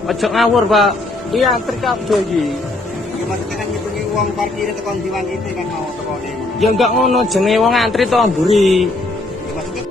Ojo ngawur, Pak. Iki antri kabeh iki. Ya maksudnya kan ngitungi uang parkir tekan diwan itu kan mau tekone. Ya enggak ngono, jenenge wong antri to mburi. Ya maksudnya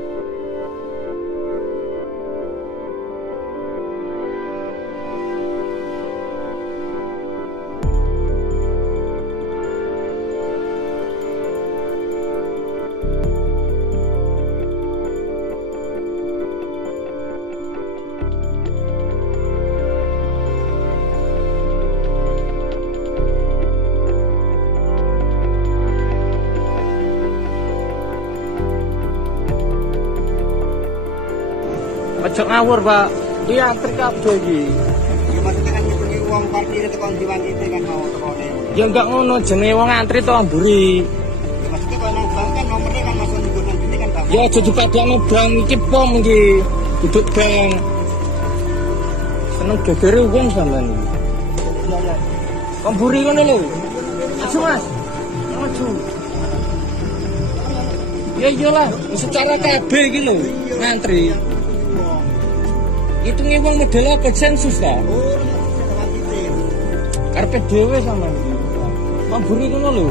Ojo ngawur, Pak. Iki antri kabeh iki. ya maksudnya kan ngitungi uang parkir tekan diwan itu kan mau tekone. Ya enggak ngono, jenenge wong antri to mburi. Ya maksudnya kalau nang bank kan nomornya kan masuk di nang gini kan gampang. Ya aja dipadakno bank iki pom iki. Duduk bank. Seneng gegere wong sampean iki. Kok mburi ngono lho. Maju, Mas. Maju. Ya iyalah, secara kabeh iki lho, ngantri. Hitungi wong model apa sensus ta? Oh, tekan titik. Karepe dhewe sampean iki. Mburi ngono lho.